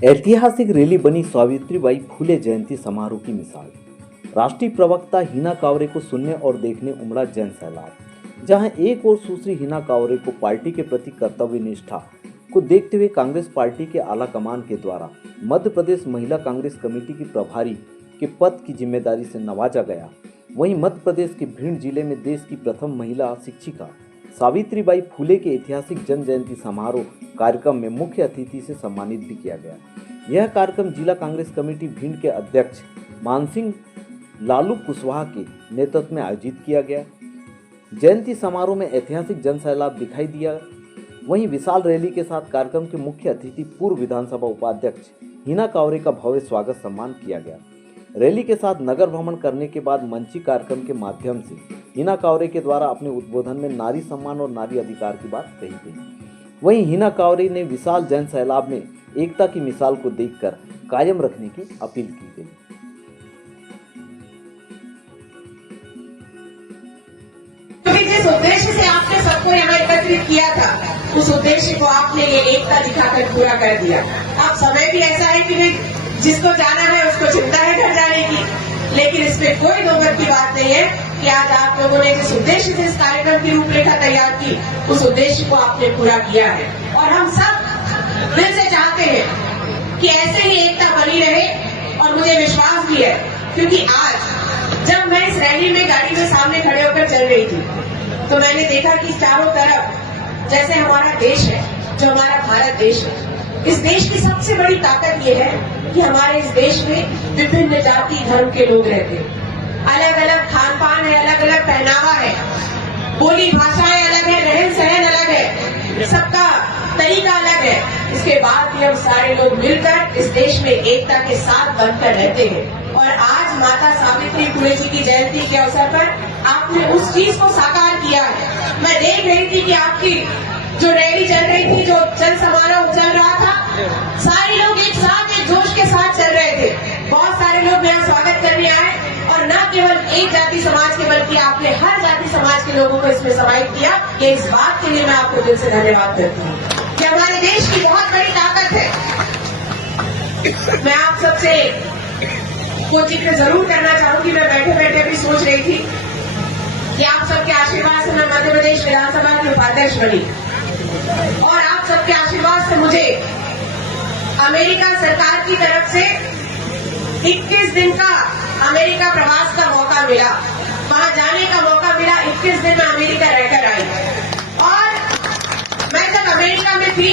ऐतिहासिक रैली बनी सावित्रीबाई फुले जयंती समारोह की मिसाल। राष्ट्रीय प्रवक्ता हिना कांवरे को सुनने और देखने उमड़ा जन सैलाब। जहां एक और सुश्री हिना कांवरे को पार्टी के प्रति कर्तव्य निष्ठा को देखते हुए कांग्रेस पार्टी के आला कमान के द्वारा मध्य प्रदेश महिला कांग्रेस कमेटी की प्रभारी के पद की जिम्मेदारी से नवाजा गया। वहीं मध्य प्रदेश के भिंड जिले में देश की प्रथम महिला शिक्षिका सावित्रीबाई फुले के ऐतिहासिक जन जयंती समारोह कार्यक्रम में मुख्य अतिथि से सम्मानित भी किया गया। यह कार्यक्रम जिला कांग्रेस कमेटी भिंड के अध्यक्ष मानसिंह लालू कुशवाहा के नेतृत्व में आयोजित किया गया। जयंती समारोह में ऐतिहासिक जन सैलाब दिखाई दिया। वहीं विशाल रैली के साथ कार्यक्रम के मुख्य अतिथि पूर्व विधानसभा उपाध्यक्ष हिना कांवरे का भव्य स्वागत सम्मान किया गया। रैली के साथ नगर भ्रमण करने के बाद मंची कार्यक्रम के माध्यम से हिना कांवरे के द्वारा अपने उद्बोधन में नारी सम्मान और नारी अधिकार की बात कही गई। वहीं हिना कांवरे ने विशाल जन सैलाब में एकता की मिसाल को देखकर कायम रखने की अपील की गई। जिस उद्देश्य से आपने सबको यहाँ एकत्रित किया था, उस उद्देश्य को आपने ये एकता दिखाकर पूरा कर दिया। अब समय भी ऐसा है कि जिसको जाना है उसको चिंता है घर जाने की, लेकिन इसमें कोई नौबत की बात नहीं है कि आज आप लोगों ने जिस उद्देश्य से इस कार्यक्रम की रूपरेखा तैयार की, उस उद्देश्य को आपने पूरा किया है। और हम सब दिल से चाहते हैं कि ऐसे ही एकता बनी रहे। और मुझे विश्वास भी है, क्योंकि आज जब मैं इस रैली में गाड़ी में सामने खड़े होकर चल रही थी, तो मैंने देखा कि चारों तरफ जैसे हमारा देश है, जो हमारा भारत देश है, इस देश की सबसे बड़ी ताकत ये है कि हमारे इस देश में विभिन्न जाति धर्म के लोग रहते हैं। अलग अलग खान पान है, अलग अलग पहनावा है, बोली भाषाएं अलग है, रहन सहन अलग है, सबका तरीका अलग है। इसके बाद भी हम सारे लोग मिलकर इस देश में एकता के साथ बनकर रहते हैं। और आज माता सावित्री फुले जी की जयंती के अवसर पर आपने उस चीज को साकार किया है। मैं देख रही थी कि आपकी जो रैली चल रही थी, जो जन समारोह चल रहा था, सारे लोग एक साथ एक जोश के साथ चल रहे थे। बहुत सारे लोग यहाँ स्वागत करने आए और न केवल एक जाति समाज के, बल्कि आपने हर जाति समाज के लोगों को इसमें समाहित किया। ये इस बात के लिए मैं आपको दिल से धन्यवाद करती हूँ कि हमारे देश की बहुत बड़ी ताकत है। मैं आप सबसे वो जिक्र जरूर करना चाहूंगी। मैं बैठे बैठे भी सोच रही थी कि आप सबके आशीर्वाद से मैं मध्य प्रदेश विधानसभा की उपाध्यक्ष बनी, और आप सबके आशीर्वाद से मुझे अमेरिका सरकार की तरफ से 21 दिन का अमेरिका प्रवास का मौका मिला। वहां जाने का मौका मिला। 21 दिन में अमेरिका रहकर आई। और मैं जब अमेरिका में थी,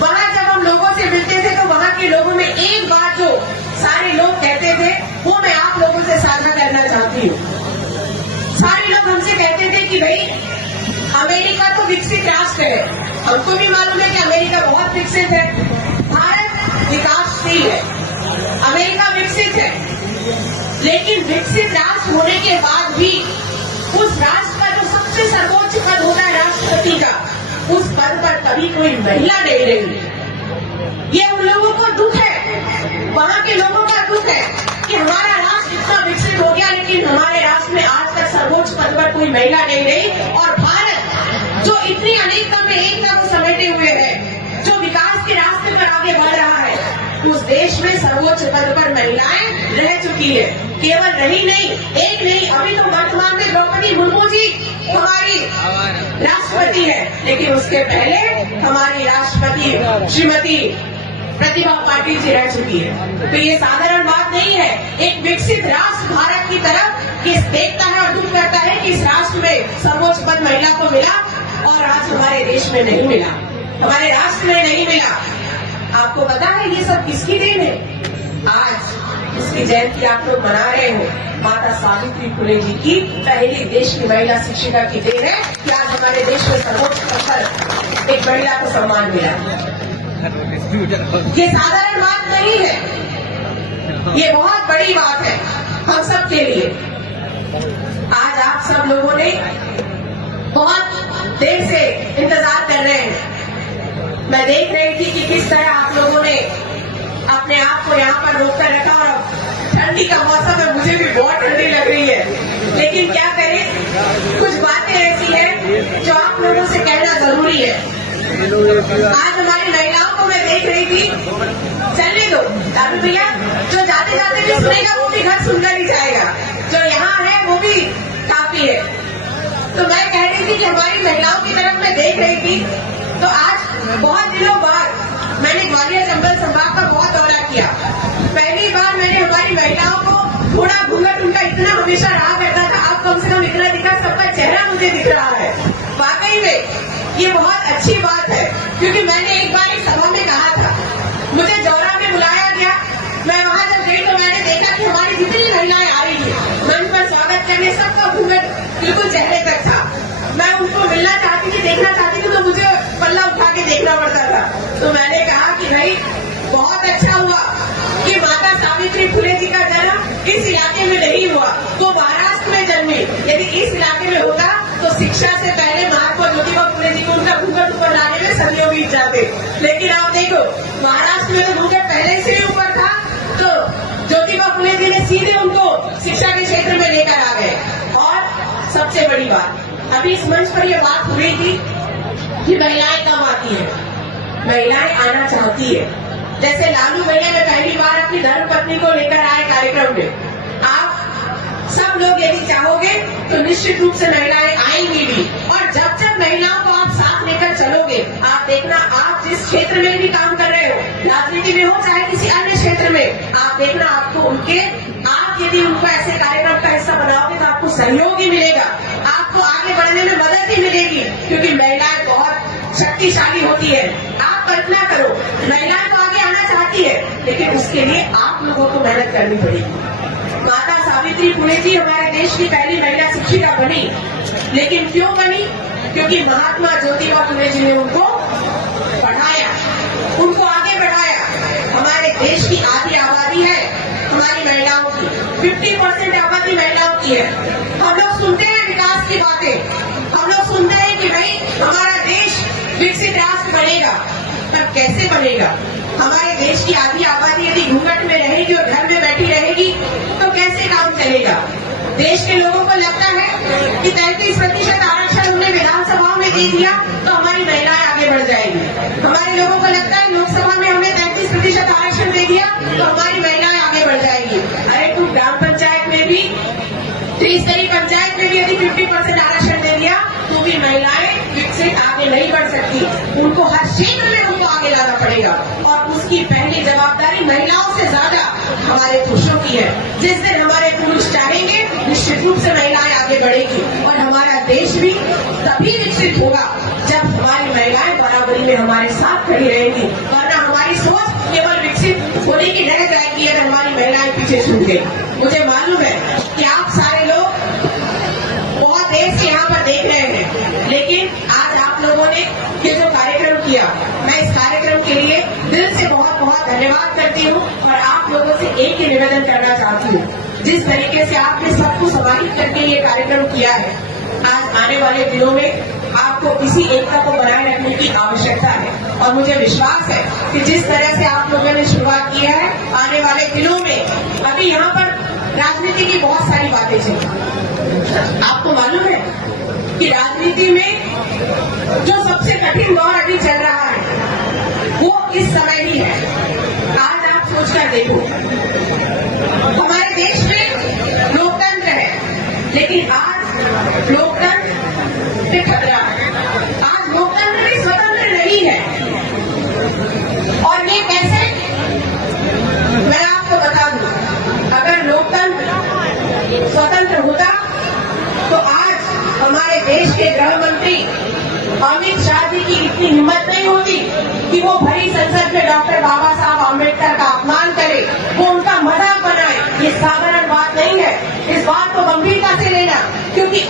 वहां जब हम लोगों से मिलते थे, तो वहां के लोगों में एक बात जो सारे लोग कहते थे, वो मैं आप लोगों से साझा करना चाहती हूँ। सारे लोग हमसे कहते थे कि भाई अमेरिका तो विकसित राष्ट्र है। हमको भी मालूम है कि अमेरिका बहुत विकसित है, भारत विकासशील है, अमेरिका विकसित है, लेकिन विकसित राष्ट्र होने के बाद भी उस राष्ट्र का जो सबसे सर्वोच्च पद होता है राष्ट्रपति का, उस पद पर कभी कोई महिला नहीं रही। ये उन लोगों को दुख है, वहां के लोगों का दुख है कि हमारा राष्ट्र इतना विकसित हो गया, लेकिन हमारे राष्ट्र में आज तक सर्वोच्च पद पर कोई महिला नहीं रही। और भारत जो इतनी अनेकता में एकता को समेटे हुए है, जो विकास के रास्ते पर आगे बढ़ रहा है, उस देश में सर्वोच्च पद पर महिलाएं रह चुकी है। केवल रही नहीं, एक नहीं, अभी तो वर्तमान में द्रौपदी मुर्मू जी हमारी राष्ट्रपति है, लेकिन उसके पहले हमारी राष्ट्रपति श्रीमती प्रतिभा पाटिल जी रह चुकी है। तो ये साधारण बात नहीं है। एक विकसित राष्ट्र भारत की तरफ किस देखता है और दुख करता है कि इस राष्ट्र में सर्वोच्च पद महिला को मिला और आज हमारे देश में नहीं मिला, हमारे राष्ट्र में नहीं मिला। आपको पता है ये सब किसकी देन है? आज इसकी जयंती आप लोग मना रहे हो, माता सावित्री फुले जी की, पहली देश की महिला शिक्षिका की देन है कि आज हमारे देश में सर्वोच्च पद पर एक महिला को सम्मान मिला। ये साधारण बात नहीं है, ये बहुत बड़ी बात है हम सब के लिए। आज आप सब लोगों ने बहुत देर से इंतजार कर रहे हैं। मैं देख रही थी कि किस तरह आप लोगों ने अपने आप को यहाँ पर रोक कर रखा। और ठंडी का मौसम है, मुझे भी बहुत ठंडी लग रही है, लेकिन क्या करें, कुछ बातें ऐसी हैं जो आप लोगों से कहना जरूरी है। आज हमारी महिलाओं को मैं देख रही थी साधु भैया जो जाते जाते भी सुनेगा वो भी घर सुनकर ही जाएगा, जो यहाँ है वो भी काफी है। तो मैं कह रही थी कि हमारी महिलाओं की तरफ मैं देख रही थी, तो आज बहुत दिनों बाद मैंने ग्वालियर चंबल संभाग का बहुत दौरा किया। पहली बार मैंने हमारी महिलाओं को थोड़ा घूंघट उनका इतना हमेशा रहा करता था, अब कम से कम इतना दिखा, सबका चेहरा मुझे दिख रहा है। वाकई में ये बहुत अच्छी बात है, क्योंकि मैंने एक बार एक सभा में कहा था, मुझे जौरा में बुलाया गया, मैं वहां जब गई तो मैंने देखा कि हमारी जितनी महिलाएं आ रही थी मंच पर स्वागत करने, सबका घूंघट बिल्कुल चेहरे तक था। मैं उनको मिलना चाहती थी, देखना चाहती थी, तो मुझे पल्ला उठा के देखना पड़ता था। तो मैंने कहा कि भाई बहुत अच्छा हुआ कि माता सावित्री फुले जी का जन्म इस इलाके में नहीं हुआ, वो महाराष्ट्र में जन्मी। यदि इस इलाके में होता तो शिक्षा से पहले महात्मा ज्योतिबा फुले जी को उनका घूंघट ऊपर लाने में सदियों बीत जाते। लेकिन आप देखो महाराष्ट्र में तो घूंघट पहले से ही ऊपर था, तो ज्योतिबा फुले जी ने सीधे उनको शिक्षा के क्षेत्र में लेकर आ गए। और सबसे बड़ी बात, अभी इस मंच पर यह बात हुई थी कि महिलाएं कम आती है, महिलाएं आना चाहती है। जैसे लालू भैया ने पहली बार अपनी धर्म पत्नी को लेकर आए कार्यक्रम में, आप सब लोग यदि चाहोगे तो निश्चित रूप से महिलाएं आएंगी भी। और जब जब महिलाओं को आप साथ लेकर चलोगे, आप देखना, आप जिस क्षेत्र में भी काम कर रहे हो, राजनीति में हो चाहे किसी अन्य क्षेत्र में, आप देखना आपको आप यदि उनको ऐसे कार्यक्रम का हिस्सा बनाओगे तो आपको सहयोग ही मिलेगा, आपको आगे बढ़ने में मदद ही मिलेगी, क्योंकि महिलाएं बहुत शक्तिशाली होती है। आप कल्पना करो, महिलाएं तो आगे आना चाहती है, लेकिन उसके लिए आप लोगों को मेहनत करनी पड़ेगी। माता सावित्री फुले जी हमारे देश की पहली महिला शिक्षिका बनी, लेकिन क्यों बनी? क्योंकि महात्मा ज्योतिबा फुले जी ने उनको पढ़ाया, उनको आगे बढ़ाया। हमारे देश की आधी आबादी है हमारी महिलाओं की, 50% आबादी महिलाओं की है। हम लोग सुनते हैं विकास की बातें, हम लोग सुनते हैं कि भाई हमारा देश विकसित राष्ट्र बनेगा, पर कैसे बनेगा? हमारे देश की आधी आबादी यदि घूंघट में रहेगी और घर में बैठी रहेगी तो कैसे काम चलेगा? देश के लोगों को लगता है कि 33% आरक्षण उन्हें विधानसभाओं में दे दिया तो हमारी महिलाएं आगे बढ़ जाएगी। हमारे लोगों को लगता है लोकसभा में हमने 33% आरक्षण दे दिया तो हमारी महिलाएं आगे बढ़ जाएगी। अरे तुम ग्राम पंचायत में भी, त्रिस्तरीय पंचायत में भी यदि 50% आरक्षण दे दिया तो भी महिलाएं विकसित आगे नहीं बढ़ सकती। उनको हर क्षेत्र में उनको आगे लाना पड़ेगा, और उसकी पहली जवाबदारी महिलाओं से ज्यादा हमारे पुरुषों की है। जिस दिन हमारे पुरुष चाहेंगे, निश्चित रूप से महिलाएं आगे बढ़ेगी, और हमारा देश भी तभी विकसित होगा जब हमारी महिलाएं बराबरी में हमारे साथ खड़ी रहेंगी। वरना हमारी सोच केवल विकसित होने की रह जाएगी अगर हमारी महिलाएं पीछे छूट गई। मुझे मालूम है कि आप सारे लोग बहुत देर से यहाँ पर देख रहे हैं, लेकिन आज आप लोगों ने ये जो कार्यक्रम किया, मैं इस कार्यक्रम के लिए दिल से बहुत बहुत धन्यवाद करती हूँ। और आप लोगों से एक ही निवेदन करना चाहती हूँ, जिस तरीके से आपने सबको सम्मानित करके ये कार्यक्रम किया है, आज आने वाले दिनों में आपको इसी एकता को बनाए रखने की आवश्यकता है। और मुझे विश्वास है कि जिस तरह से आप लोगों ने शुरुआत की है, आने वाले दिनों में, अभी यहाँ पर राजनीति की बहुत सारी बातें चल, आपको मालूम है कि राजनीति में जो सबसे कठिन दौर अभी चल रहा है वो इस समय ही है। आज आप सोचकर देखो, हमारे देश में लोकतंत्र है, लेकिन आज लोकतंत्र पे खतरा है। आज लोकतंत्र भी स्वतंत्र नहीं है, और ये कैसे, मैं आपको बता दूं, अगर लोकतंत्र स्वतंत्र होता तो आज हमारे देश के गृह मंत्री अमित शाह जी की इतनी हिम्मत नहीं होती कि वो भरी संसद में डॉक्टर बाबा साहब आम्बेडकर का अपमान करे, वो उनका मजाक बनाए। ये साधारण बात नहीं है, इस बात को गंभीरता से लेना, क्योंकि